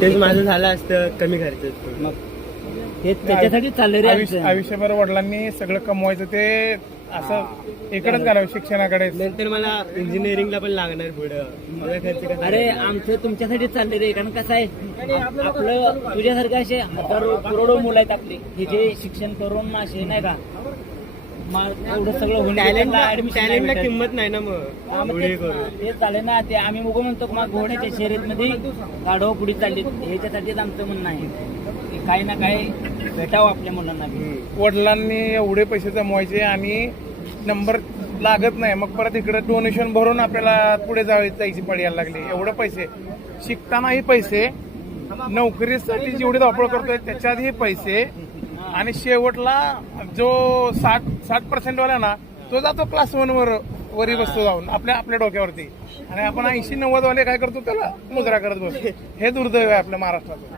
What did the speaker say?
तेच माझं झालं असतं कमी खर्चात. मग हे त्याच्यासाठी चाललंय रे आमचं. आयुष्यभर वडिलांनी सगळं कमवायचं ते असं इकडेच घालावं शिक्षणाकडे. नंतर मला इंजिनिअरिंगला पण लागणार पुढं, माझा खर्च कसा. अरे आमचं तुमच्यासाठी चाललंय रे. कारण कसं आहे, आपलं तुझ्यासारखं असे हजारो करोडो मुलं आहेत आपली, हे जे शिक्षण करून असे नाही का एवढं सगळं होऊन टॅलेंटला किंमत नाही ना मग. ते चालेल ना. ते आम्ही मुग म्हणतो मग घोड्याच्या शर्यतीमध्ये गाढव पुढे चालली, ह्याच्यासाठीच आमचं म्हणणं आहे की काही ना काही भेटावं आपल्या मुलांना. वडिलांनी एवढे पैसे जमवायचे आणि नंबर लागत नाही, मग परत इकडे डोनेशन भरून आपल्याला पुढे जायची पड यायला लागली. एवढे पैसे शिकतानाही पैसे, नोकरीसाठी जेवढी धावपळ करतोय त्याच्यातही पैसे, आणि शेवटला जो 60% वाला ना तो जातो क्लास 1 वरी बसतो जाऊन आपल्या डोक्यावरती, आणि आपण 80-90 वाले काय करतो त्याला मुजरा करत बसतो. हे दुर्दैव आहे आपल्या महाराष्ट्राचं.